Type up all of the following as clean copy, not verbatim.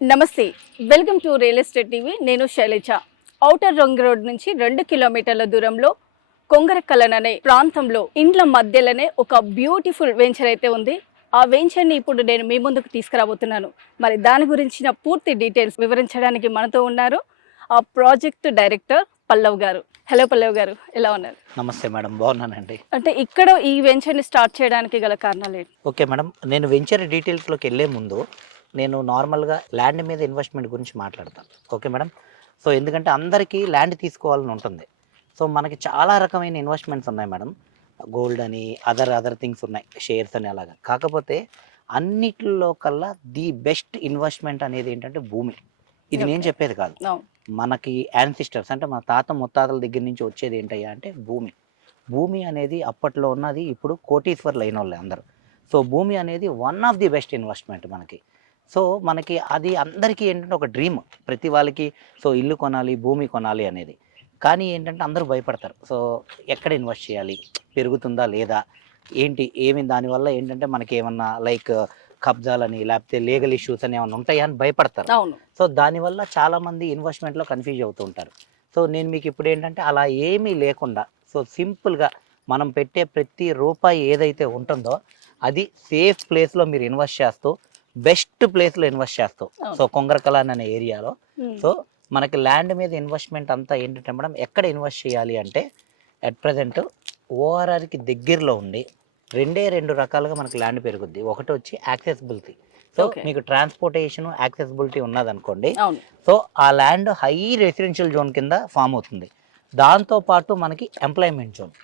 నమస్తే, welcome to real estate TV. నేను Shailaja. Outer ring road నుంచి 2 కిలోమీటర్ల దూరంలో కొంగరకలన్ అనే ప్రాంతంలో ఇండ్ల మధ్యలోనే ఒక బ్యూటిఫుల్ వెంచర్ అయితే ఉంది. ఆ వెంచర్ని ఇప్పుడు నేను మీ ముందుకు తీసుకురాబోతున్నాను. మరి దాని గురించిన పూర్తి డీటెయిల్స్ వివరించడానికి మనతో ఉన్నారు ఆ ప్రాజెక్ట్ డైరెక్టర్ పల్లవ్ గారు. హలో పల్లవ్ గారు, ఎలా ఉన్నారు? నమస్తే మేడం, బాగున్నానండి. అంటే ఇక్కడ ఈ వెంచర్ని స్టార్ట్ చేయడానికి గల కారణాలు ఏంటి? ఓకే మేడం, నేను వెంచర్ డీటెయిల్స్లోకి వెళ్ళే ముందు నేను నార్మల్గా ల్యాండ్ మీద ఇన్వెస్ట్మెంట్ గురించి మాట్లాడతాను. Okay madam. సో ఎందుకంటే అందరికీ ల్యాండ్ తీసుకోవాలని ఉంటుంది. సో మనకి చాలా రకమైన ఇన్వెస్ట్మెంట్స్ ఉన్నాయి మేడం. గోల్డ్ అని అదర్ థింగ్స్ ఉన్నాయి, షేర్స్ అని అలాగా. కాకపోతే అన్నిటిలో కల్లా ది బెస్ట్ ఇన్వెస్ట్మెంట్ అనేది ఏంటంటే భూమి. ఇది నేను చెప్పేది కాదు, మనకి యాన్సిస్టర్స్ అంటే మన తాత ముత్తాతల దగ్గర నుంచి వచ్చేది ఏంటయ్యా అంటే భూమి అనేది అప్పట్లో ఉన్నది, ఇప్పుడు కోటీశ్వర్లు అయిన వాళ్ళే అందరూ. సో భూమి అనేది one of the best investment మనకి. సో మనకి అది అందరికీ ఏంటంటే ఒక డ్రీమ్, ప్రతి వాళ్ళకి. సో ఇల్లు కొనాలి, భూమి కొనాలి అనేది. కానీ ఏంటంటే అందరూ భయపడతారు. సో ఎక్కడ ఇన్వెస్ట్ చేయాలి, పెరుగుతుందా లేదా ఏంటి, దానివల్ల ఏంటంటే మనకి ఏమన్నా లైక్ కబ్జాలని లేకపోతే లీగల్ ఇష్యూస్ అని ఏమైనా ఉంటాయా అని భయపడతారు. సో దానివల్ల చాలామంది ఇన్వెస్ట్మెంట్లో కన్ఫ్యూజ్ అవుతూ ఉంటారు. సో నేను మీకు ఇప్పుడు ఏంటంటే అలా ఏమీ లేకుండా, సో సింపుల్గా మనం పెట్టే ప్రతి రూపాయి ఏదైతే ఉంటుందో అది సేఫ్ ప్లేస్లో మీరు ఇన్వెస్ట్ చేస్తూ, బెస్ట్ ప్లేస్లో ఇన్వెస్ట్ చేస్తూ, సో కొంగరకలాన్ అనే ఏరియాలో. సో మనకి ల్యాండ్ మీద ఇన్వెస్ట్మెంట్ అంతా ఏంటంటే మేడం, ఎక్కడ ఇన్వెస్ట్ చేయాలి అంటే అట్ ప్రజెంట్ ఓఆర్ఆర్కి దగ్గరలో ఉండి రెండు రకాలుగా మనకి ల్యాండ్ పెరుగుద్ది. ఒకటి వచ్చి యాక్సెసిబిలిటీ. సో మీకు ట్రాన్స్పోర్టేషన్ యాక్సెసిబిలిటీ ఉన్నదనుకోండి, సో ఆ ల్యాండ్ హై రెసిడెన్షియల్ జోన్ కింద ఫామ్ అవుతుంది. దాంతోపాటు మనకి employment zone.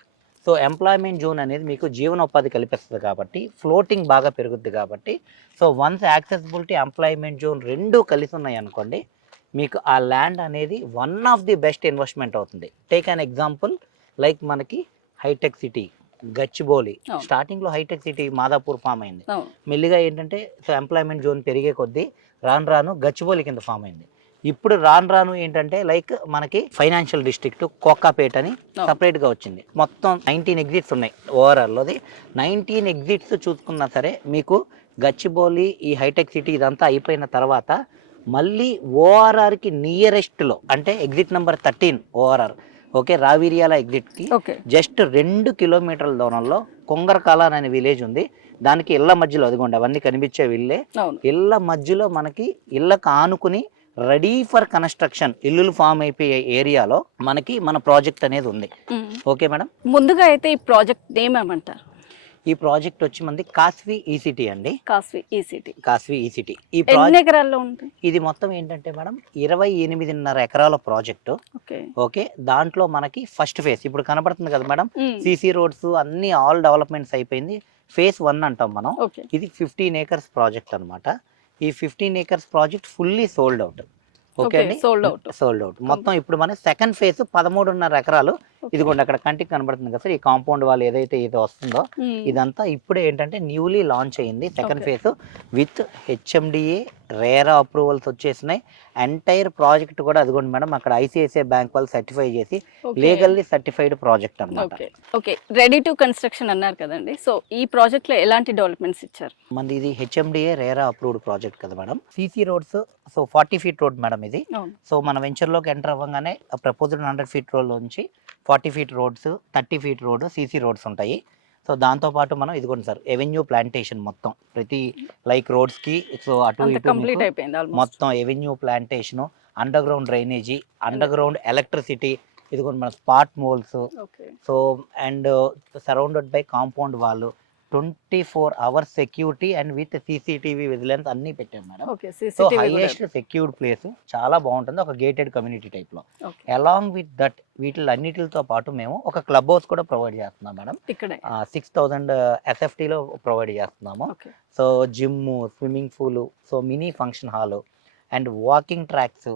So employment zone అనేది మీకు జీవనోపాధి కల్పిస్తుంది కాబట్టి ఫ్లోటింగ్ బాగా పెరుగుద్ది కాబట్టి, so once accessibility employment zone రెండూ కలిసి ఉన్నాయి అనుకోండి, మీకు ఆ ల్యాండ్ అనేది one of the best investment అవుతుంది. టేక్ అన్ ఎగ్జాంపుల్ లైక్ మనకి హైటెక్ సిటీ గచ్చిబౌలి, స్టార్టింగ్లో హైటెక్ సిటీ మాదాపూర్ ఫామ్ అయింది. మెల్లిగా ఏంటంటే సో ఎంప్లాయ్మెంట్ జోన్ పెరిగే కొద్దీ రాను గచ్చిబౌలి కింద ఫామ్ అయింది. ఇప్పుడు రాను ఏంటంటే లైక్ మనకి ఫైనాన్షియల్ డిస్ట్రిక్ట్ కోకాపేట్ అని సపరేట్గా వచ్చింది. మొత్తం 19 ఎగ్జిట్స్ ఉన్నాయి ఓఆర్ఆర్లోది. 19 ఎగ్జిట్స్ చూసుకున్నా సరే మీకు గచ్చిబౌలి, ఈ హైటెక్ సిటీ ఇదంతా అయిపోయిన తర్వాత మళ్ళీ ఓఆర్ఆర్కి నియరెస్ట్లో అంటే exit number 13 ORR, okay, Raviryala ఎగ్జిట్కి జస్ట్ 2 కిలోమీటర్ల దూరంలో కొంగరకలాన్ అనే విలేజ్ ఉంది. దానికి ఇళ్ల మధ్యలో, అదిగోండి అవన్నీ కనిపించే విల్లే, ఇళ్ల మధ్యలో మనకి ఇళ్ళకు ఆనుకుని రెడీ ఫర్ కన్స్ట్రక్షన్ ఇల్లులు ఫామ్ అయిపోయే ఏరియాలో మనకి మన ప్రాజెక్ట్ అనేది ఉంది. ఓకే మేడం, ముందుగా అయితే ఈ ప్రాజెక్ట్ నేమ్ ఏమంటారు? ఈ ప్రాజెక్ట్ వచ్చి మనది కాస్వి ఈసిటీ అండి. కాస్వి ఈసిటీ. ఈ ఎకరాల్లో ఉంది? ఇది మొత్తం ఏంటంటే మేడం 28.5 ఎకరాల ప్రాజెక్టు. ఓకే, దాంట్లో మనకి ఫస్ట్ ఫేజ్ ఇప్పుడు కనబడుతుంది కదా మేడం, సిసి రోడ్స్ అన్ని ఆల్ డెవలప్మెంట్స్ అయిపోయింది. ఫేజ్ 1 అంటాం మనం. ఇది 15 ఏకర్స్ ప్రాజెక్ట్ అనమాట. ఈ 15 acres project fully sold out. Okay అండి, సోల్డ్ అవుట్ మొత్తం. ఇప్పుడు మన సెకండ్ ఫేజ్ 13.5 ఎకరాలు. ఇదిగోండి అక్కడ కంటికి కనబడుతుంది కదా సార్, ఈ కాంపౌండ్ వాల్ ఏదైతే ఇది వస్తుందో ఇదంతా ఇప్పుడే ఏంటంటే న్యూలీ లాంచ్ అయింది second phase with HMDA RERA approvals వచ్చేసినాయి. ఎంటైర్ ప్రాజెక్ట్ కూడా అదిగోండి మేడం అక్కడ ఐసిఐసిఐ బ్యాంక్ వాళ్ళు సర్టిఫై చేసి లీగల్లీ సర్టిఫైడ్ ప్రాజెక్ట్ అన్నమాట. ఓకే, రెడీ టు కన్స్ట్రక్షన్ అన్నారు కదండి. సో ఈ ప్రాజెక్ట్ లో ఎలాంటి డెవలప్మెంట్స్ ఇచ్చారు? మనది ఇది హెచ్ఎండిఏ రేరా అప్రూవ్డ్ ప్రాజెక్ట్ కదా madam. CC roads, so 40 feet road madam ఇది. సో మన వెంచర్లోకి ఎంటర్ అవ్వగానే ప్రపోజ్డ్ 100 ఫీట్ రోడ్ నుంచి 40 feet roads, 30 feet road, CC roads ఉంటాయి. సో దాంతోపాటు మనం ఇదిగోండి సార్ ఎవెన్యూ ప్లాంటేషన్ మొత్తం ప్రతి లైక్ రోడ్స్కి, సో అటు ఇటు మొత్తం avenue plantation, under ground drainage, under ground electricity, ఇదిగోండి మన spot moles, so and surrounded by compound wall, 24 hours security and with CCTV vigilance అన్ని పెట్టాం madam. So highest secured place, చాలా బాగుంటుంది, ఒక గేటెడ్ కమ్యూనిటీ టైప్ లో. అలాంగ్ విత్ దట్ వీటిలన్నిటితో పాటు మేము ఒక క్లబ్ హౌస్ కూడా ప్రొవైడ్ చేస్తున్నాం మేడం. 6000 SFT లో ప్రొవైడ్ చేస్తున్నాము. So gym, swimming pool, so mini function hall and walking tracks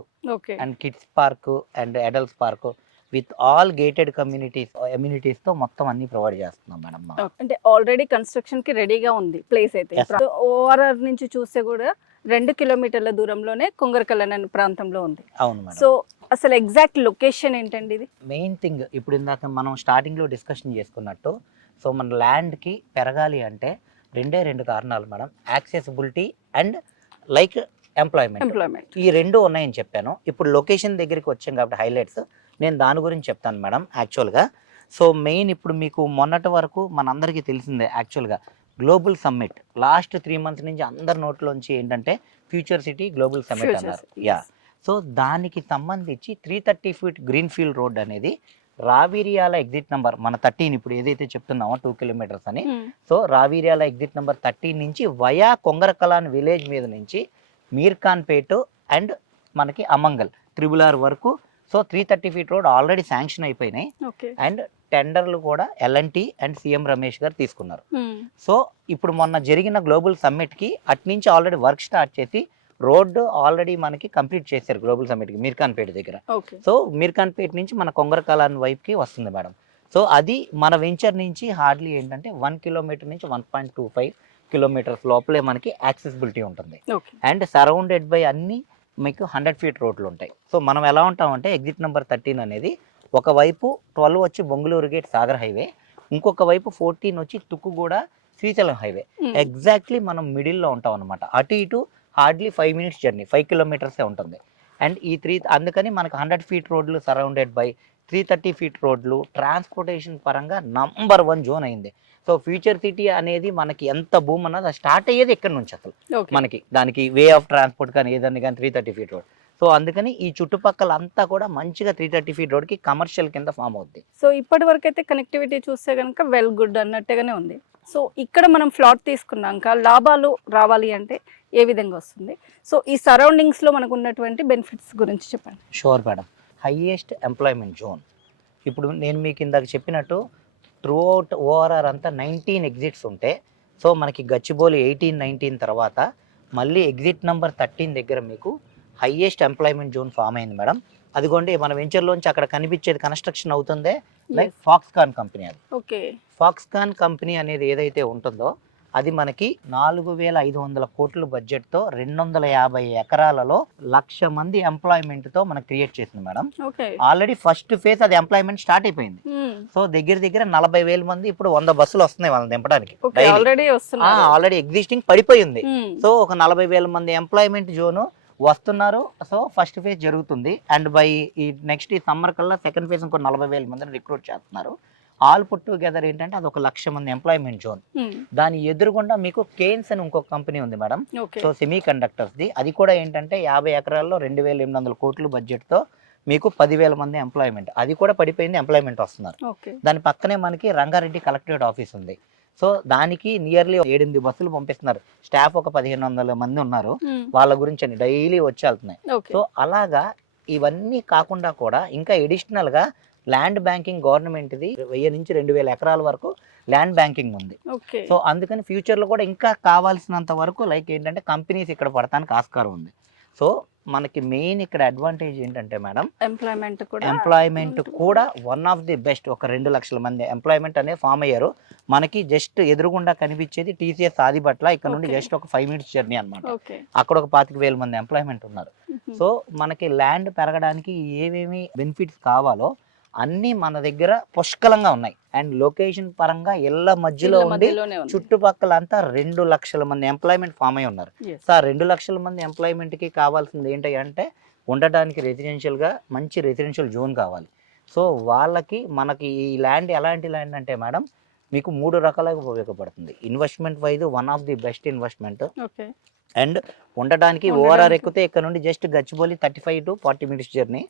and kids park and adults park with all gated amenities తో మొత్తం అన్ని ప్రొవైడ్ చేస్తున్నాం మేడం. అంటే ఆల్రెడీ కన్స్ట్రక్షన్ కి రెడీగా ఉంది ప్లేస్ అయితే. ఓఆర్ఆర్ నుంచి చూస్తే కూడా 2 కిలోమీటర్ల దూరంలోనే కొంగరకలన్ అనే ప్రాంతంలో ఉంది. అవును మేడం. సో అసలు ఎగ్జాక్ట్ లొకేషన్ ఏంటండి ఇది? మెయిన్ థింగ్ ఇప్పుడు ఇందాక మనం స్టార్టింగ్ లో డిస్కషన్ చేసుకున్నట్టు, సో మన ల్యాండ్ కి పెరగాలి అంటే 2 కారణాలు madam. Accessibility and like employment ఈ రెండు ఉన్నాయని చెప్పాను. ఇప్పుడు లొకేషన్ దగ్గరికి వచ్చాం కాబట్టి హైలైట్స్ నేను దాని గురించి చెప్తాను మేడం. యాక్చువల్గా సో మెయిన్ ఇప్పుడు మీకు మొన్నటి వరకు మనందరికీ తెలిసిందే యాక్చువల్గా గ్లోబల్ సమ్మిట్ లాస్ట్ 3 months నుంచి అందరి నోట్లోంచి ఏంటంటే ఫ్యూచర్ సిటీ గ్లోబల్ సమ్మిట్ అన్నారు. యా, సో దానికి సంబంధించి 330 feet గ్రీన్ ఫీల్డ్ రోడ్ అనేది రావిరియాల ఎగ్జిట్ నెంబర్ మన 13 ఇప్పుడు ఏదైతే చెప్తున్నామో 2 kilometers అని. సో రావిరియాల ఎగ్జిట్ నెంబర్ 13 నుంచి వయా కొంగరకలాన్ విలేజ్ మీద నుంచి మీర్ఖాన్పేట్ అండ్ మనకి అమంగల్ RRR వరకు. So 330 feet road already sanction అయిపోయినాయి అండ్ టెండర్లు కూడా L&T అండ్ సీఎం రమేష్ గారు తీసుకున్నారు. సో ఇప్పుడు మొన్న జరిగిన గ్లోబల్ సమ్మిట్కి అట్నుంచి ఆల్రెడీ వర్క్ స్టార్ట్ చేసి రోడ్డు ఆల్రెడీ మనకి కంప్లీట్ చేశారు గ్లోబల్ సమ్మిట్కి మీర్ఖాన్పేట దగ్గర. సో మీర్ఖాన్పేట నుంచి మన కొంగరకలాన్ వైపుకి వస్తుంది మేడం. సో అది మన వెంచర్ నుంచి హార్డ్లీ ఏంటంటే 1 kilometer నుంచి 1.25 kilometers లోపలే మనకి యాక్సెసిబిలిటీ ఉంటుంది అండ్ సరౌండెడ్ బై అన్ని మీకు 100 feet రోడ్లు ఉంటాయి. సో మనం ఎలా ఉంటామంటే ఎగ్జిట్ నెంబర్ 13 అనేది ఒకవైపు 12 వచ్చి బొంగుళూరు గేట్ సాగర్ హైవే, ఇంకొక వైపు 14 వచ్చి తుక్కుగూడ శ్రీశైలం హైవే. ఎగ్జాక్ట్లీ మనం మిడిల్లో ఉంటాం అనమాట. అటు ఇటు హార్డ్లీ 5 minutes జర్నీ, 5 kilometers ఉంటుంది. అండ్ ఈ అందుకని మనకు 100 feet రోడ్లు సరౌండెడ్ బై 330 feet రోడ్లు ట్రాన్స్పోర్టేషన్ పరంగా నంబర్ 1 జోన్ అయింది. సో ఫ్యూచర్ సిటీ అనేది మనకి ఎంత భూమి అన్నది స్టార్ట్ అయ్యేది ఎక్కడి నుంచి అసలు మనకి దానికి వే ఆఫ్ ట్రాన్స్పోర్ట్ కానీ ఏదన్నా కానీ 330 feet రోడ్. సో అందుకని ఈ చుట్టుపక్కల అంతా కూడా మంచిగా 330 feet రోడ్కి కమర్షియల్ కింద ఫామ్ అవుద్ది. సో ఇప్పటి వరకు అయితే కనెక్టివిటీ చూస్తే కనుక వెల్ గుడ్ అన్నట్టుగానే ఉంది. సో ఇక్కడ మనం ఫ్లాట్ తీసుకున్నాక లాభాలు రావాలి అంటే ఏ విధంగా వస్తుంది? సో ఈ సరౌండింగ్స్లో మనకు ఉన్నటువంటి బెనిఫిట్స్ గురించి చెప్పండి. Sure madam. Highest employment zone ఇప్పుడు నేను మీకు ఇందాక చెప్పినట్టు త్రూ అవుట్ ఓఆర్ఆర్ అంతా 19 ఎగ్జిట్స్ ఉంటే సో మనకి గచ్చిబౌలి 18, 19 తర్వాత మళ్ళీ ఎగ్జిట్ నెంబర్ 13 దగ్గర మీకు హైయెస్ట్ ఎంప్లాయ్మెంట్ జోన్ ఫామ్ అయింది మేడం. అదిగోండి మన వెంచర్లోంచి అక్కడ కనిపించేది కన్స్ట్రక్షన్ అవుతుందే లైక్ ఫాక్స్కాన్ కంపెనీ. అది ఫాక్స్కాన్ కంపెనీ అనేది ఏదైతే ఉంటుందో అది మనకి 4,500 కోట్ల బడ్జెట్తో 250 ఎకరాలలో 1,00,000 మంది ఎంప్లాయ్మెంట్తో మనకు క్రియేట్ చేసింది మేడం. ఆల్రెడీ ఫస్ట్ ఫేజ్ అది ఎంప్లాయ్మెంట్ స్టార్ట్ అయిపోయింది. సో దగ్గర 40,000 మంది ఇప్పుడు 100 బస్సులు వస్తున్నాయి వాళ్ళని దింపడానికి. ఆల్రెడీ ఎగ్జిస్టింగ్ పడిపోయింది. సో ఒక 40,000 మంది ఎంప్లాయ్మెంట్ జోను వస్తున్నారు. సో ఫస్ట్ ఫేజ్ జరుగుతుంది అండ్ బై ఈ నెక్స్ట్ ఈ సమ్మర్ కల్లా సెకండ్ ఫేజ్ ఇంకో 40,000 మందిని రిక్రూట్ చేస్తున్నారు. ఆల్ పుట్ టుగెదర్ ఏంటంటే అది ఒక 1,00,000 మంది ఎంప్లాయ్మెంట్ జోన్. దాని ఎదురుగుండా మీకు కేన్స్ అని ఇంకొక కంపెనీ ఉంది మేడం. So semi కండక్టర్స్ది. అది కూడా ఏంటంటే 50 ఎకరాల్లో 2,800 కోట్ల బడ్జెట్తో మీకు 10,000 మంది ఎంప్లాయ్మెంట్. అది కూడా పడిపోయింది, ఎంప్లాయ్మెంట్ వస్తున్నారు. దాని పక్కనే మనకి రంగారెడ్డి కలెక్టరేట్ ఆఫీస్ ఉంది. సో దానికి నియర్లీ 7-8 బస్సులు పంపిస్తున్నారు. స్టాఫ్ ఒక 1,500 మంది ఉన్నారు. వాళ్ళ గురించి అని డైలీ వచ్చి వెళ్తున్నాయి. సో అలాగా ఇవన్నీ కాకుండా కూడా ఇంకా ఎడిషనల్ గా ల్యాండ్ బ్యాంకింగ్ గవర్నమెంట్ది 1000 నుంచి 2,000 ఎకరాల వరకు ల్యాండ్ బ్యాంకింగ్ ఉంది. సో అందుకని ఫ్యూచర్ లో కూడా ఇంకా కావాల్సినంత వరకు లైక్ ఏంటంటే కంపెనీస్ ఇక్కడ పడటానికి ఆస్కారం ఉంది. సో మనకి మెయిన్ ఇక్కడ అడ్వాంటేజ్ ఏంటంటే మేడం ఎంప్లాయ్మెంట్ కూడా వన్ ఆఫ్ ది బెస్ట్. ఒక 2,00,000 మంది ఎంప్లాయ్మెంట్ అనేది ఫామ్ అయ్యారు. మనకి జస్ట్ ఎదురుగుండా కనిపించేది TCS ఆదిబట్ల. ఇక్కడ నుండి జస్ట్ ఒక 5 minutes జర్నీ అనమాట. అక్కడ ఒక 25,000 మంది ఎంప్లాయ్మెంట్ ఉన్నారు. సో మనకి ల్యాండ్ పెరగడానికి ఏమేమి బెనిఫిట్స్ కావాలో అన్నీ మన దగ్గర పుష్కలంగా ఉన్నాయి. అండ్ లొకేషన్ పరంగా ఇళ్ళ మధ్యలో ఉండి చుట్టుపక్కల అంతా 2,00,000 మంది ఎంప్లాయ్మెంట్ ఫామ్ అయి ఉన్నారు. సో ఆ 2,00,000 మంది ఎంప్లాయ్మెంట్కి కావాల్సింది ఏంటి అంటే ఉండటానికి రెసిడెన్షియల్గా మంచి రెసిడెన్షియల్ జోన్ కావాలి. సో వాళ్ళకి మనకి ఈ ల్యాండ్ ఎలాంటి ల్యాండ్ అంటే మేడం మీకు 3 రకాలుగా ఉపయోగపడుతుంది. Investment wise one of the best investment. And ఉండటానికి ఓఆర్ఆర్ ఎక్కితే ఇక్కడ నుండి just Gachibowli 35 to 40 minutes journey.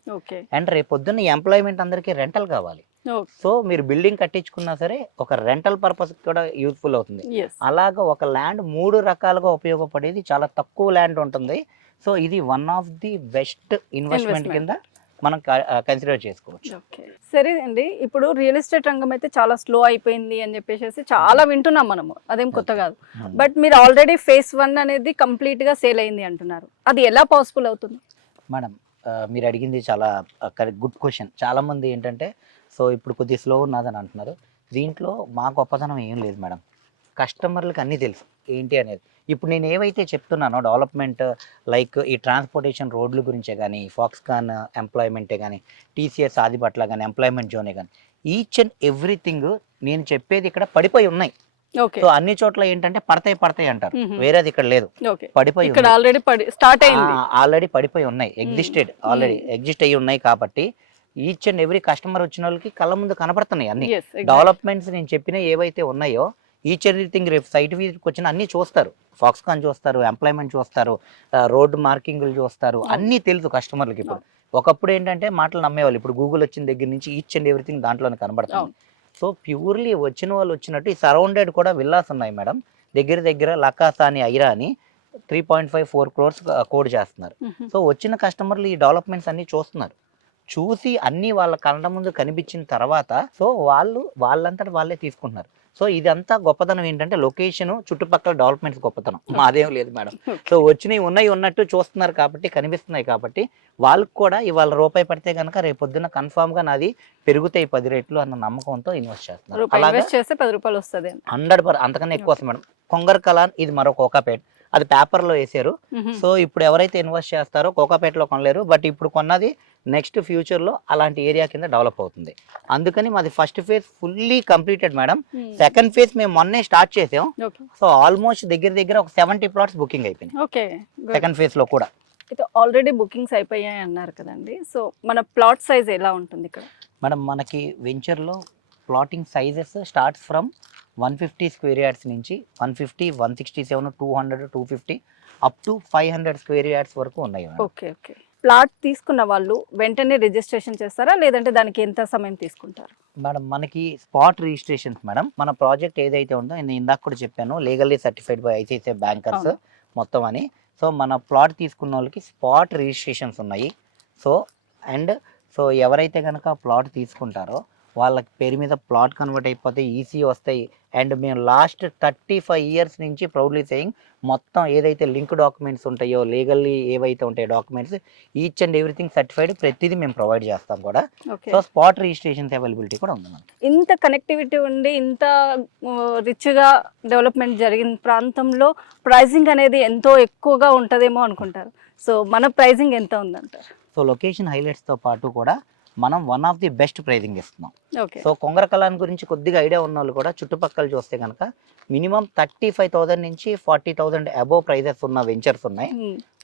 And రేపు పొద్దున్న ఎంప్లాయ్మెంట్ అందరికీ రెంటల్ కావాలి. సో మీరు బిల్డింగ్ కట్టించుకున్నా సరే ఒక రెంటల్ పర్పస్ కూడా యూజ్ఫుల్ అవుతుంది. అలాగా ఒక ల్యాండ్ 3 రకాలుగా ఉపయోగపడేది చాలా తక్కువ ల్యాండ్ ఉంటుంది. సో ఇది one of the best investment కింద మనం కన్సిడర్ చేసుకోవచ్చు. సరే అండి, ఇప్పుడు రియల్ ఎస్టేట్ రంగం అయితే చాలా స్లో అయిపోయింది అని చెప్పేసి చాలా వింటున్నాం మనము, అదేం కొత్త కాదు. బట్ మీరు ఆల్రెడీ phase 1 అనేది కంప్లీట్ గా సేల్ అయింది అంటున్నారు, అది ఎలా పాసిబుల్ అవుతుంది? మేడం మీరు అడిగింది చాలా గుడ్ క్వశ్చన్. చాలా మంది ఏంటంటే సో ఇప్పుడు కొద్దిగా స్లో ఉన్నదని అంటున్నారు. దీంట్లో మా గొప్పతనం ఏం లేదు మేడం. కస్టమర్లకు అన్నీ తెలుసు ఏంటి అనేది. ఇప్పుడు నేను ఏవైతే చెప్తున్నానో డెవలప్మెంట్ లైక్ ఈ ట్రాన్స్పోర్టేషన్ రోడ్ల గురించే కానీ, ఫాక్స్కాన్ ఎంప్లాయ్మెంటే కానీ, TCS ఆదిబట్ల కానీ, ఎంప్లాయ్మెంట్ జోనే కానీ, ఈచ్ అండ్ ఎవ్రీథింగ్ నేను చెప్పేది ఇక్కడ పడిపోయి ఉన్నాయి. ఓకే సో అన్ని చోట్ల ఏంటంటే పడతాయి అంటారు, మ్మ్. వేరేది ఇక్కడ లేదు, ఓకే పడిపోయి ఇక్కడ ఆల్రెడీ స్టార్ట్ అయింది. ఆల్రెడీ పడిపోయి ఉన్నాయి, ఎగ్జిస్ట్ అయ్యి ఉన్నాయి కాబట్టి ఈచ్ అండ్ ఎవ్రీ కస్టమర్ వచ్చిన వాళ్ళకి కళ్ళ ముందు కనపడుతున్నాయి అన్ని Yes, exactly. డెవలప్మెంట్స్. నేను చెప్పిన ఏవైతే ఉన్నాయో ఈచ్ ఎవ్రీథింగ్ రేపు సైట్ విజిట్కి వచ్చిన అన్ని చూస్తారు, ఫాక్స్కాన్ చూస్తారు, ఎంప్లాయ్మెంట్ చూస్తారు, రోడ్డు మార్కింగ్లు చూస్తారు, అన్నీ తెలుసు కస్టమర్లకి. ఇప్పుడు ఒకప్పుడు ఏంటంటే మాటలు నమ్మేవాళ్ళు, ఇప్పుడు గూగుల్ వచ్చిన దగ్గర నుంచి ఈచ్ అండ్ ఎవ్రీథింగ్ దాంట్లోనే కనబడుతుంది. సో ప్యూర్లీ వచ్చిన వాళ్ళు వచ్చినట్టు ఈ సరౌండెడ్ కూడా విల్లాస్ ఉన్నాయి మేడం, దగ్గర దగ్గర లకాసా అని ఐరా అని 3.54 crores కోడ్ చేస్తున్నారు. సో వచ్చిన కస్టమర్లు ఈ డెవలప్మెంట్స్ అన్ని చూస్తున్నారు, చూసి అన్నీ వాళ్ళ కళ్ళ ముందు కనిపించిన తర్వాత సో వాళ్ళంతట వాళ్ళే తీసుకుంటున్నారు. సో ఇదంతా గొప్పతనం ఏంటంటే లొకేషన్, చుట్టుపక్కల డెవలప్మెంట్స్ గొప్పతనం, మాదేం లేదు మేడం. సో వచ్చినవి ఉన్నట్టు చూస్తున్నారు కాబట్టి, కనిపిస్తున్నాయి కాబట్టి వాళ్ళకి కూడా ఇవాళ రూపాయి పడితే కనుక రేపొద్దున కన్ఫామ్ గా నాది పెరుగుతాయి 10 రెట్లు అన్న నమ్మకంతో ఇన్వెస్ట్ చేస్తున్నారు. అలాగే చేస్తే 10 రూపాయలు వస్తుంది. 100% అంతకన్నా ఎక్కువ వస్తుంది మేడం. కొంగర్ కలాన్ ఇది మరో కోకాపేట్, అది పేపర్లో వేసారు. సో ఇప్పుడు ఎవరైతే ఇన్వెస్ట్ చేస్తారో కోకాపేటలో కొనలేరు, బట్ ఇప్పుడు కొన్నది నెక్స్ట్ ఫ్యూచర్లో అలాంటి ఏరియా కింద డెవలప్ అవుతుంది. అందుకని మాది first phase fully completed madam. Second phase మేము మొన్నే స్టార్ట్ చేసాం. సో ఆల్మోస్ట్ దగ్గర ఒక 70 plots బుకింగ్ అయిపోయింది సెకండ్ ఫేజ్ లో కూడా. అయితే ఆల్రెడీ బుకింగ్స్ అయిపోయాయి అన్నారు కదండి, సో మన ప్లాట్ సైజ్ ఎలా ఉంటుంది ఇక్కడ? మేడం మనకి వెంచర్లో plotting sizes starts from 150 square yards నుంచి 150, 167, 200, 250 అప్ టు 500 square yards వరకు ఉన్నాయి. Okay okay. ప్లాట్ తీసుకున్న వాళ్ళు వెంటనే రిజిస్ట్రేషన్ చేస్తారా, లేదంటే దానికి ఎంత సమయం తీసుకుంటారు? మేడం మనకి స్పాట్ రిజిస్ట్రేషన్స్ మేడం. మన ప్రాజెక్ట్ ఏదైతే ఉందో నేను ఇందాక కూడా చెప్పాను, legally certified by ICICI bankers మొత్తం అని. సో మన ప్లాట్ తీసుకున్న వాళ్ళకి స్పాట్ రిజిస్ట్రేషన్స్ ఉన్నాయి. సో ఎవరైతే కనుక ప్లాట్ తీసుకుంటారో వాళ్ళకి పేరు మీద ప్లాట్ కన్వర్ట్ అయిపోతే ఈసీ వస్తాయి. అండ్ మేము లాస్ట్ 35 years నుంచి ప్రౌడ్లీ సేయింగ్ మొత్తం ఏదైతే లింక్ డాక్యుమెంట్స్ ఉంటాయో, లీగల్లీ ఏవైతే ఉంటాయో documents each and everything certified ప్రతిదీ మేము ప్రొవైడ్ చేస్తాం కూడా. సో స్పాట్ రిజిస్ట్రేషన్స్ అవైలబిలిటీ కూడా ఉంది మనకి. ఇంత కనెక్టివిటీ ఉండి ఇంత రిచ్గా డెవలప్మెంట్ జరిగిన ప్రాంతంలో ప్రైజింగ్ అనేది ఎంతో ఎక్కువగా ఉంటుందేమో అనుకుంటారు. సో మన ప్రైజింగ్ ఎంత ఉందంటారు? సో లొకేషన్ హైలైట్స్తో పాటు కూడా మనం one of the best pricing ఇస్తున్నాం. ఓకే. సో కొంగర కలాన్ గురించి కొద్దిగా ఐడియా ఉన్న వాళ్ళు కూడా చుట్టుపక్కల చూస్తే కనుక మినిమం 35,000 నుంచి 40,000 అబోవ్ ప్రైజెస్ ఉన్న వెంచర్స్ ఉన్నాయి.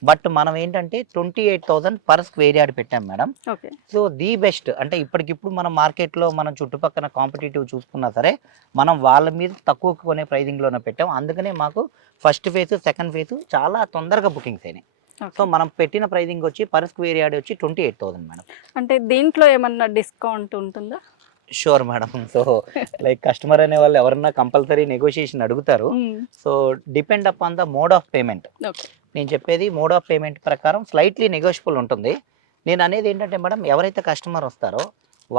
బట్ మనం ఏంటంటే 28,000 పర్ స్క్వేర్ యార్డ్ పెట్టాం madam. Okay. So the best అంటే ఇప్పటికిప్పుడు మన మార్కెట్లో మనం చుట్టుపక్కల కాంపిటేటివ్ చూసుకున్నా సరే మనం వాళ్ళ మీద తక్కువ కొనే ప్రైజింగ్లోనే పెట్టాం. అందుకనే మాకు ఫస్ట్ ఫేజ్ సెకండ్ ఫేజ్ చాలా తొందరగా బుకింగ్స్ అయినాయి. సో మనం పెట్టిన ప్రైజింగ్ వచ్చి పర్ స్క్వేర్ యార్డ్ వచ్చి 28,000 మేడం. అంటే దీంట్లో ఏమన్నా డిస్కౌంట్ ఉంటుందా? Sure madam. So like customer అనే వాళ్ళు ఎవరన్నా కంపల్సరీ నెగోషియేషన్ అడుగుతారు. So depend upon the mode of payment. నేను చెప్పేది మోడ్ ఆఫ్ పేమెంట్ ప్రకారం స్లైట్లీ నెగోషియబుల్ ఉంటుంది. నేను అనేది ఏంటంటే మేడం, ఎవరైతే కస్టమర్ వస్తారో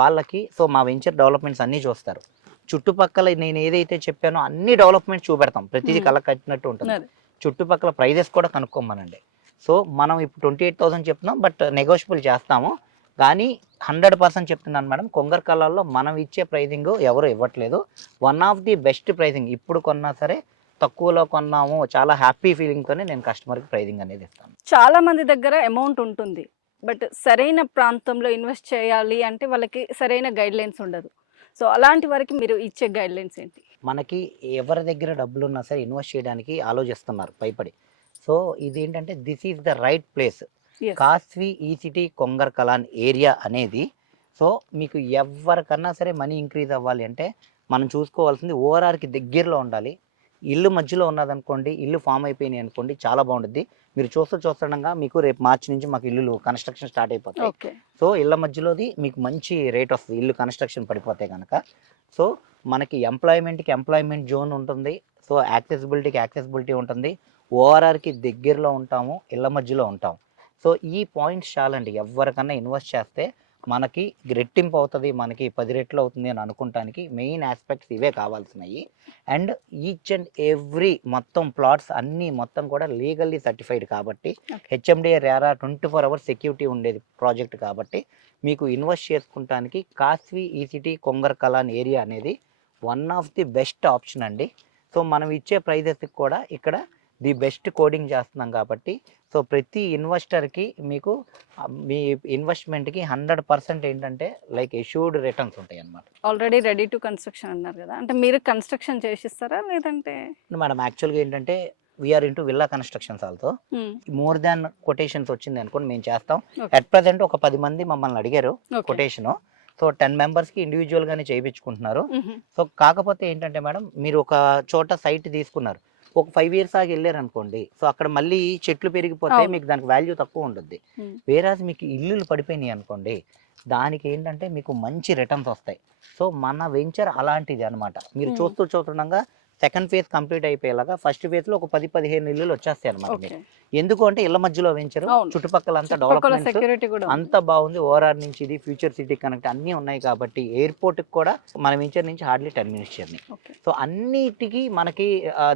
వాళ్ళకి సో మా వెంచర్ డెవలప్మెంట్స్ అన్నీ చూస్తారు. చుట్టుపక్కల నేను ఏదైతే చెప్పానో అన్ని డెవలప్మెంట్స్ చూపెడతాం, ప్రతిదీ కళ్ళ కట్టినట్టు ఉంటుంది. చుట్టుపక్కల ప్రైజెస్ కూడా కనుక్కోమనండి. సో మనం ఇప్పుడు 28,000 చెప్తున్నాం, బట్ నెగోషియబుల్ చేస్తాము. కానీ 100% చెప్తున్నాను మేడం, కొంగర్ కలాల్లో మనం ఇచ్చే ప్రైజింగ్ ఎవరు ఇవ్వట్లేదు. One of the best pricing. ఇప్పుడు కొన్నా సరే తక్కువలో కొన్నాము, చాలా హ్యాపీ ఫీలింగ్తోనే నేను కస్టమర్కి ప్రైజింగ్ అనేది ఇస్తాను. చాలా మంది దగ్గర అమౌంట్ ఉంటుంది, బట్ సరైన ప్రాంతంలో ఇన్వెస్ట్ చేయాలి అంటే వాళ్ళకి సరైన గైడ్ లైన్స్ ఉండదు. సో అలాంటి వారికి మీరు ఇచ్చే గైడ్ లైన్స్ ఏంటి? మనకి ఎవరి దగ్గర డబ్బులు ఉన్నా సరే ఇన్వెస్ట్ చేయడానికి ఆలోచిస్తున్నారు భయపడి. సో ఇది ఏంటంటే this is the right place. కాస్వి ఈసిటీ కొంగర్ కలాన్ ఏరియా అనేది. సో మీకు ఎవరికన్నా సరే మనీ ఇంక్రీజ్ అవ్వాలి అంటే మనం చూసుకోవాల్సింది ఓఆర్ఆర్కి దగ్గరలో ఉండాలి. ఇల్లు మధ్యలో ఉన్నదనుకోండి, ఇల్లు ఫామ్ అయిపోయినాయి అనుకోండి, చాలా బాగుంటుంది. మీరు చూస్తుండగా మీకు రేపు మార్చి నుంచి మాకు ఇల్లు కన్స్ట్రక్షన్ స్టార్ట్ అయిపోతాయి. సో ఇళ్ళ మధ్యలోది మీకు మంచి రేట్ వస్తుంది ఇల్లు కన్స్ట్రక్షన్ పడిపోతే కనుక. సో మనకి ఎంప్లాయ్మెంట్ జోన్ ఉంటుంది. సో యాక్సెసిబిలిటీ ఉంటుంది. ఓఆర్ఆర్కి దగ్గరలో ఉంటాము, ఇళ్ళ మధ్యలో ఉంటాము. సో ఈ పాయింట్స్ చాలండి. ఎవరికన్నా ఇన్వెస్ట్ చేస్తే మనకి రెట్టింపు అవుతుంది, మనకి 10 రెట్లు అవుతుంది అని అనుకుంటానికి మెయిన్ ఆస్పెక్ట్స్ ఇవే కావాల్సినవి. అండ్ ఈచ్ అండ్ ఎవ్రీ మొత్తం ప్లాట్స్ అన్నీ మొత్తం కూడా లీగల్లీ సర్టిఫైడ్ కాబట్టి, హెచ్ఎండిఏ రేరా 24 hours సెక్యూరిటీ ఉండేది ప్రాజెక్ట్ కాబట్టి మీకు invest చేసుకుంటానికి కాస్వి E City Kongar Kalan area అనేది one of the best option అండి. సో మనం ఇచ్చే ప్రైజెస్కి కూడా ఇక్కడ ది బెస్ట్ కోడింగ్ చేస్తున్నాం కాబట్టి సో ప్రతి ఇన్వెస్టర్కి మీకు మీ ఇన్వెస్ట్మెంట్కి 100% ఏంటంటే లైక్ ఎష్యూర్డ్ రిటర్న్స్ ఉంటాయి అన్నమాట. ఆల్రెడీ రెడీ టు కన్స్ట్రక్షన్ అన్నారు కదా, అంటే మీరు కన్స్ట్రక్షన్ చేసిస్తారా లేదంటే? మేడం యాక్చువల్గా ఏంటంటే we are into villa constructions also more than quotations వచ్చింది అనుకోండి మేము చేస్తాం. అట్ ప్రజెంట్ ఒక 10 మంది మమ్మల్ని అడిగారు కొటేషన్. సో 10 మెంబర్స్కి ఇండివిజువల్గానే చేయించుకుంటున్నారు. సో కాకపోతే ఏంటంటే మేడం మీరు ఒక చోట సైట్ తీసుకున్నారు, ఒక 5 years ఆగి వెళ్ళారు అనుకోండి, సో అక్కడ మళ్ళీ చెట్లు పెరిగిపోతే మీకు దానికి వాల్యూ తక్కువ ఉంటుంది. వేరాజ్ మీకు ఇల్లులు పడిపోయినాయి అనుకోండి, దానికి ఏంటంటే మీకు మంచి రిటర్న్స్ వస్తాయి. సో మన వెంచర్ అలాంటిది అనమాట. మీరు చూస్తుండగా సెకండ్ ఫేజ్ కంప్లీట్ అయిపోయేలాగా ఫస్ట్ ఫేజ్ లో ఒక 10-15 ఇల్లులు వచ్చేస్తాయి అనమాట. మీరు ఎందుకు అంటే ఇళ్ల మధ్యలో వెంచర్, చుట్టుపక్కల అంతా డెవలప్మెంట్ అంతా బాగుంది. ఓఆర్ఆర్ నుంచి ఇది ఫ్యూచర్ సిటీ కనెక్ట్ అన్నీ ఉన్నాయి కాబట్టి ఎయిర్పోర్ట్ కూడా మన వెంచర్ నుంచి హార్డ్లీ 10 minutes జర్నీ. సో అన్నిటికీ మనకి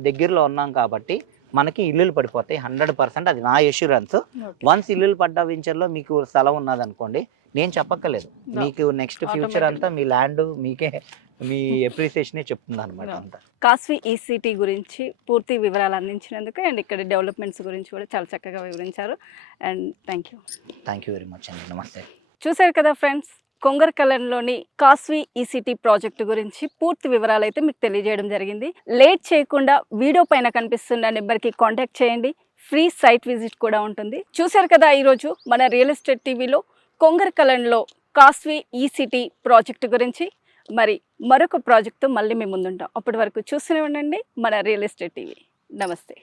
దగ్గరలో ఉన్నాం కాబట్టి మనకి ఇల్లులు పడిపోతాయి 100%. అది నా ఎష్యూరెన్స్. వన్స్ ఇల్లులు పడ్డ వెంచర్లో మీకు స్థలం ఉన్నది అనుకోండి, నేను చెప్పక్కర్లేదు, మీకు నెక్స్ట్ ఫ్యూచర్ అంతా మీ ల్యాండ్ మీకే మీ అప్రిసియేషనే చెప్తుంది అనమాట. అంతా కాస్వి ఈసీటీ గురించి పూర్తి వివరాలు అందించినందుకు అండ్ ఇక్కడ డెవలప్మెంట్స్ గురించి కూడా చాలా చక్కగా వివరించారు. And thank you very much అండి. నమస్తే. చూశారు కదా ఫ్రెండ్స్, కొంగరకల్లంలోని కాస్వి ఈసీటీ ప్రాజెక్టు గురించి పూర్తి వివరాలు అయితే మీకు తెలియజేయడం జరిగింది. లేట్ చేయకుండా వీడియో పైన కనిపిస్తున్న నెంబర్కి కాంటాక్ట్ చేయండి. ఫ్రీ సైట్ విజిట్ కూడా ఉంటుంది. చూశారు కదా ఈరోజు మన రియల్ ఎస్టేట్ టీవీలో కొంగరకల్లంలో కాస్వి ఈసీటీ ప్రాజెక్టు గురించి. మరి మరొక ప్రాజెక్టు మళ్ళీ మేము ముందుంటాం. అప్పటి వరకు చూస్తూనే ఉండండి మన రియల్ ఎస్టేట్ టీవీ. నమస్తే.